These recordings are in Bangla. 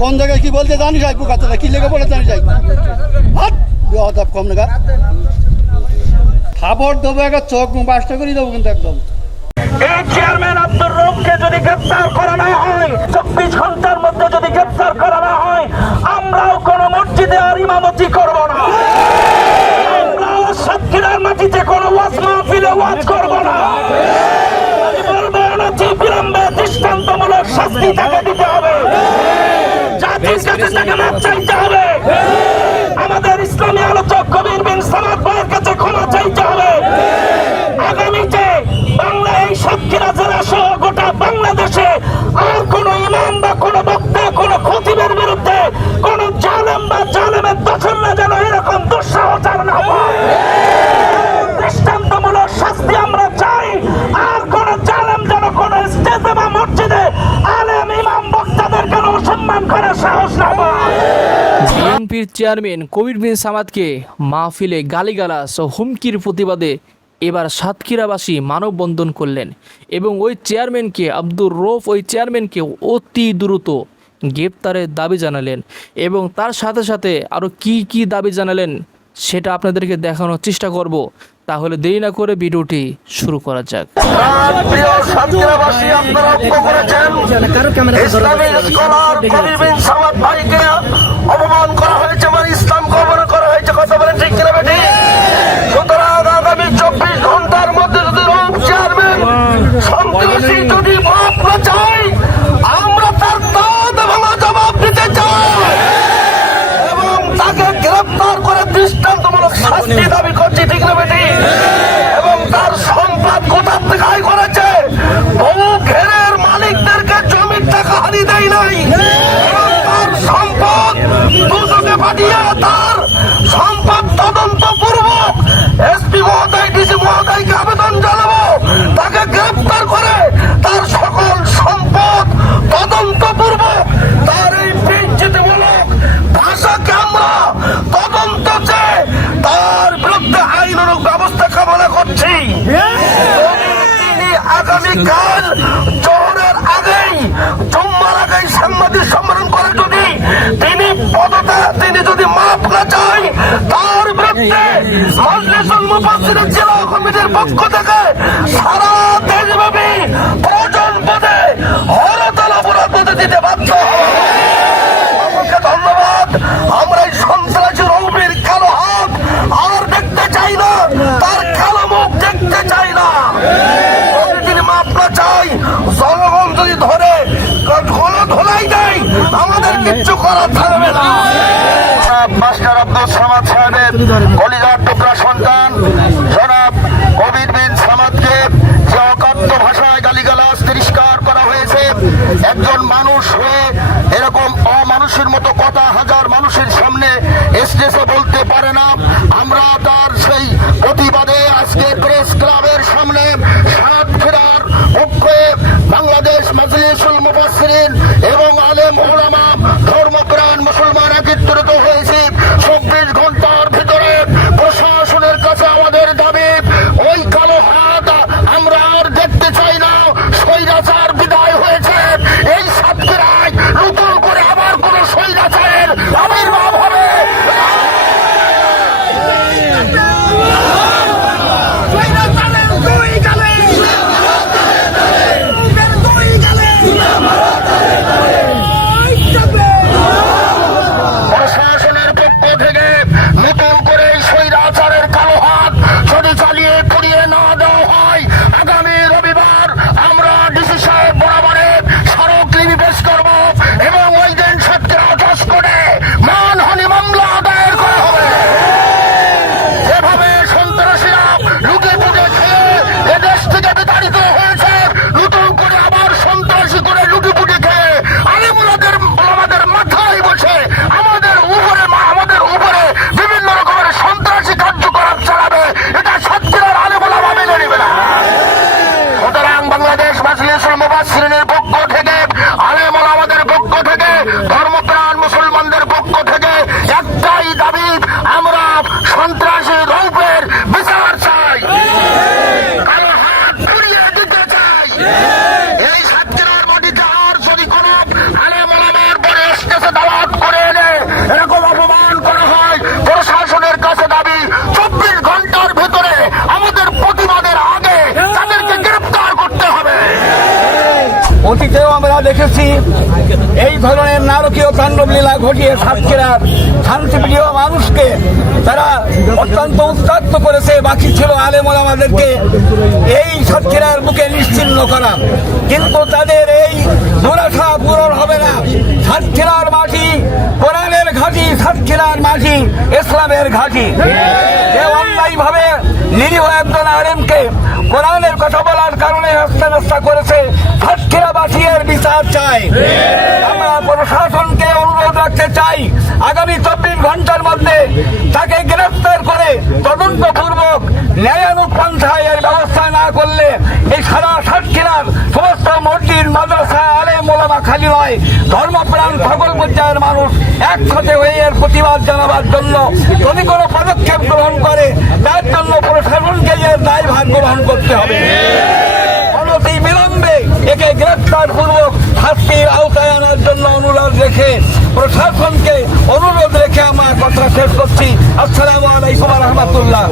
কোন জায়গায় কি বলতে জানি যাই কি লেগে পড়ে জানি যাই হাত কম না খাবার দেবো একটা চোখ বাসটা করে দেবো কিন্তু একদম। এই চেয়ারম্যান আব্দুর রৌফকে যদি গ্রেপ্তার করা হয়, চব্বিশ ঘণ্টার মধ্যে যদি গ্রেপ্তার করা না হয়, আমরাও কোনো মসজিদে আর ইমামতি করব তাকে মাপ বিএনপির চেয়ারম্যান কবির বিন সামাদকে মাহফিলে গালিগালাস ও হুমকির প্রতিবাদে এবার সাতক্ষীরাবাসী মানববন্ধন করলেন এবং ওই চেয়ারম্যানকে আব্দুর রৌফ ওই চেয়ারম্যানকে অতি দ্রুত গ্রেপ্তারের দাবি জানালেন এবং তার সাথে সাথে আরও কি কি দাবি জানালেন সেটা আপনাদেরকে দেখানোর চেষ্টা করব। তাহলে দেরি না করে ভিডিওটি শুরু করা যাক। ইসলামী স্কলার কবির বিন সামাদ ভাইকে আয় করেছে। আগামীকাল জোহরের আগেই জুম্মার আগেই সাংবাদিক সম্মেলন করে তিনি পদতা তিনি যদি মাপ না তার বিরুদ্ধে মজলিসুল জেলা কমিটির পক্ষ থেকে সারা দেশব্যাপী প্রয়োজন পদে হরতাল অপরাধ দিতে বাধ্য হবে আমাকে ধন্যবাদ আমরা এই সন্ত্রাসী রৌবির কালো হাত আর দেখতে চাই না তার কালো মুখ দেখতে চাই না প্রতিদিন মাপ না চাই জনগণ যদি ধরে ঘন ধোলাই দেয় আমাদের কিচ্ছু করার থাকবে না মাস্টার আব্দুল সামাদ সাহেবের কলিজার টুকরা সন্তান, জনাব কবির বিন ভাষায় গালিগালাজ তিরস্কার করা হয়েছে, একজন মানুষ হয়ে এরকম অমানুষের মতো কথা হাজার মানুষের সামনে স্টেজে বলতে পারে না। আমরা তার সেই প্রতিবাদে আজকে প্রেস ক্লাবের সামনে দেখেছি। এই ধরনের নারকীয় তাণ্ডব লীলা ঘটিয়ে সাতক্ষীরার শান্তিপ্রিয় মানুষকে তারা অত্যন্ত উত্তক্ত করেছে, বাকি ছিল আলেমন আমাদেরকে এই সাতক্ষীরার বুকে নিশ্চিন্ন করা। কিন্তু তাদের এই দুরাশা পূরণ হবে না। সাতক্ষীরার মাটি কোরআনের ঘাঁটি, সাতক্ষীরার মাটি ইসলামের ঘাঁটি। এ অন্যায় নিরীহ একজন আলেমকে কোরআনের কথা বলার কারণে হস্তা নস্তা করেছে বিচার চাই। আমরা প্রশাসনকে অনুরোধ রাখতে চাই, আগামী চব্বিশ ঘণ্টার মধ্যে তাকে গ্রেফতার করে তদন্ত পূর্বক ন্যায়ানুপন্থায় এর ব্যবস্থা না করলে এই সারা সাতক্ষীরার সমস্ত মসজিদ, মাদ্রাসা আলে মোলামা খালি নয়, ধর্মপ্রাণ, সকল পর্যায়ের মানুষ একসাথে হয়ে এর প্রতিবাদ জানাবার জন্য যদি কোনো পদক্ষেপ গ্রহণ করে, তার জন্য প্রশাসনকে এর দায়ভার গ্রহণ করতে হবে। অনতি বিলম্বে একে গ্রেফতার পূর্বক শাস্তির আওতায় আনার জন্য অনুরোধ রেখে প্রশাসনকে অনুরোধ রেখে আমার কথা শেষ করছি। আসসালামু আলাইকুম রহমতুল্লাহ।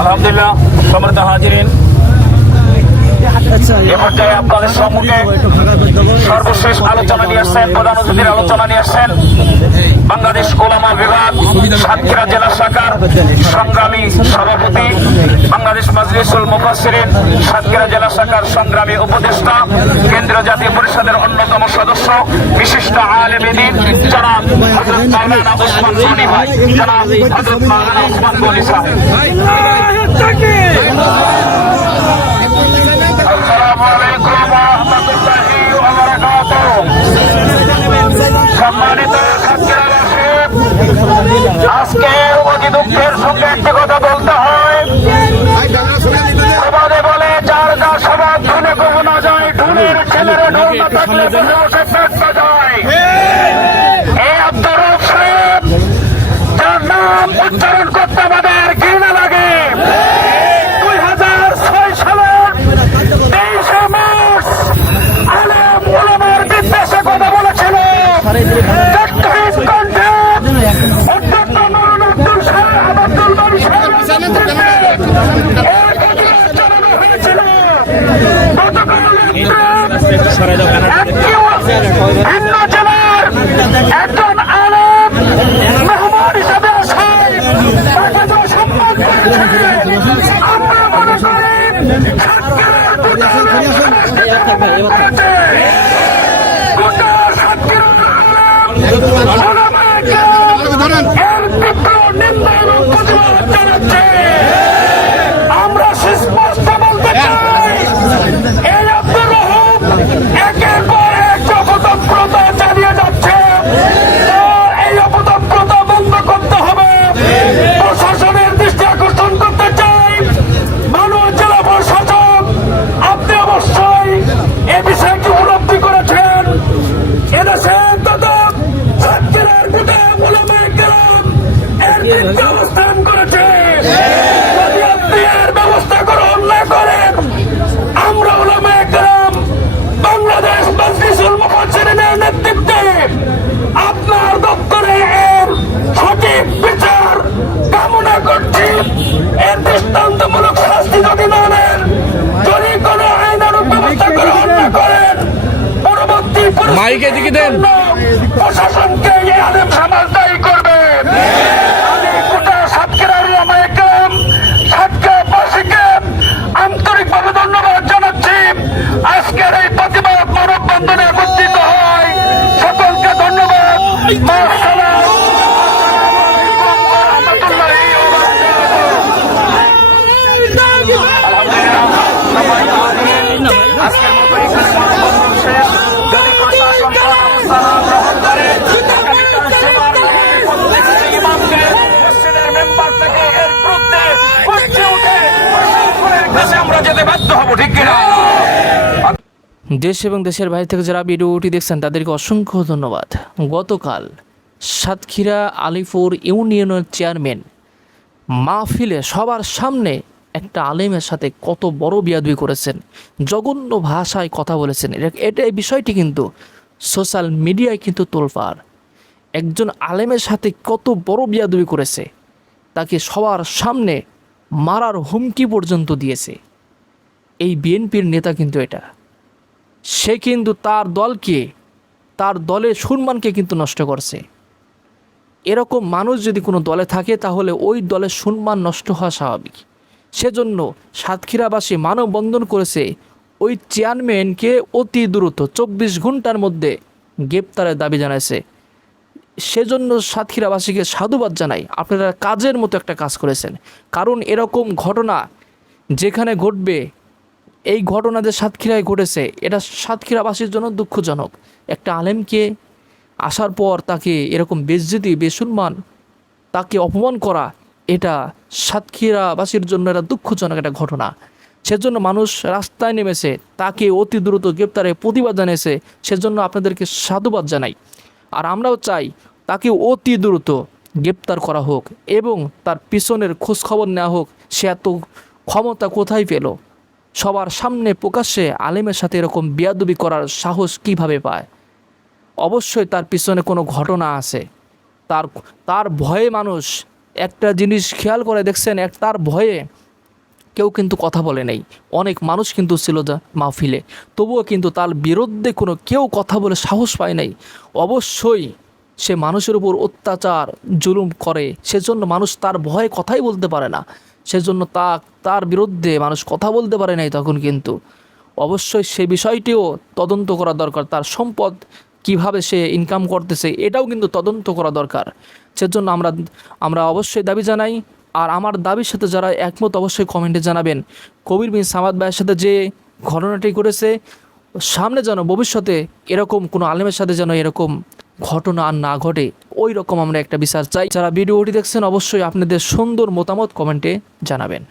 আলহামদুলিল্লাহ সমৃদ্ধ হাজিরিন এ পর্যায়ে আপনাদের সম্মুখে সর্বশেষ আলোচনা নিয়ে আসছেন প্রধান অতিথির আলোচনা নিয়ে আসছেন বাংলাদেশ ওলামা বিভাগ সাতক্ষীরা জেলা শাখার সংগ্রামী সভাপতি বাংলাদেশ মাজলিসুল মুফাসসিরিন সাতক্ষীরা জেলা শাখার সংগ্রামী উপদেষ্টা কেন্দ্রীয় জাতীয় পরিষদের অন্যতম সদস্য বিশিষ্ট আলেমিদিন জনাব হযরত মাওলানা ওসমান গনি ভাই জনাব হযরত মাওলানা ওসমান গনি সাহেব আজকে অতি দুঃখের সঙ্গে একটি কথা বলতে হয় বলে যার যা সবার ধনে কখনো যায় ঢুনের ছেলেরা ঢোল না থাকলে বসে যায়। এই আব্দুর সাহেব যার নাম উচ্চারণ করতে আমাদের ভিন্ন জেলার একজন আলেম মেহমান হিসাবে আসে সম্মান আমরা মনে করি Then. দেশ এবং দেশের বাইরে থেকে যারা ভিডিওটি দেখছেন, তাদেরকে অসংখ্য ধন্যবাদ। গতকাল সাতক্ষীরা আলিপুর ইউনিয়নের চেয়ারম্যান মাহফিলে সবার সামনে একটা আলেমের সাথে কত বড় বিয়াদবি করেছেন, জঘন্য ভাষায় কথা বলেছেন। এটা এই বিষয়টি কিন্তু সোশ্যাল মিডিয়ায় কিন্তু তোলপাড়। একজন আলেমের সাথে কত বড় বিয়াদবি করেছে, তাকে সবার সামনে মারার হুমকি পর্যন্ত দিয়েছে। এই বিএনপির নেতা কিন্তু এটা। সে কিন্তু তার দলকে, তার দলের সম্মানকে কিন্তু নষ্ট করছে। এরকম মানুষ যদি কোনো দলে থাকে, তাহলে ওই দলের সম্মান নষ্ট হওয়া স্বাভাবিক। সেজন্য সাতক্ষীরাবাসী মানববন্ধন করেছে ওই চেয়ারম্যানকে অতি দ্রুত চব্বিশ ঘণ্টার মধ্যে গ্রেপ্তারের দাবি জানাইছে। সেজন্য সাতক্ষীরাবাসীকে সাধুবাদ জানাই, আপনারা কাজের মতো একটা কাজ করেছেন। কারণ এরকম ঘটনা যেখানে ঘটবে এই ঘটনা যে সাতক্ষীরায় ঘটেছে। এটা সাতক্ষীরাবাসীর জন্য দুঃখজনক। একটা আলেমকে আসার পর তাকে এরকম বেজ্জিতি, বেসুলমান, তাকে অপমান করা, এটা সাতক্ষীরাবাসীর জন্য এটা দুঃখজনক একটা ঘটনা। সেজন্য মানুষ রাস্তায় নেমেছে, তাকে অতি দ্রুত গ্রেপ্তারে প্রতিবাদ জানিয়েছে। সেজন্য আপনাদেরকে সাধুবাদ জানাই। আর আমরাও চাই তাকে অতি দ্রুত গ্রেপ্তার করা হোক এবং তার পিছনের খোঁজখবর নেওয়া হোক। সে এত ক্ষমতা কোথায় পেল? সবার সামনে প্রকাশ্যে আলেমের সাথে এরকম বিয়াদবি করার সাহস কীভাবে পায়? অবশ্যই তার পিছনে কোনো ঘটনা আছে। তার তার ভয়ে মানুষ একটা জিনিস খেয়াল করে দেখছেন, এক, তার ভয়ে কেউ কিন্তু কথা বলে নেই। অনেক মানুষ কিন্তু ছিল মাহফিলে। তবুও কিন্তু তার বিরুদ্ধে কোনো কেউ কথা বলে সাহস পায় নাই। অবশ্যই সে মানুষের উপর অত্যাচার, জুলুম করে। সেজন্য মানুষ তার ভয়ে কথাই বলতে পারে না। সেজন্য তা তার বিরুদ্ধে মানুষ কথা বলতে পারে নাই তখন কিন্তু। অবশ্যই সে বিষয়টিও তদন্ত করা দরকার, তার সম্পদ কীভাবে সে ইনকাম করতেছে, এটাও কিন্তু তদন্ত করা দরকার। সেজন্য আমরা আমরা অবশ্যই দাবি জানাই, আর আমার দাবির সাথে যারা একমত অবশ্যই কমেন্টে জানাবেন। কবির বিন সামাদ ভাইয়ের সাথে যে ঘটনাটি ঘটেছে সামনে যেন ভবিষ্যতে এরকম কোনো আলেমের সাথে যেন এরকম ঘটনা আর না ঘটে, ওই রকম আমরা একটা বিচার চাই। যারা ভিডিওটি দেখছেন, অবশ্যই আপনাদের সুন্দর মতামত কমেন্টে জানাবেন।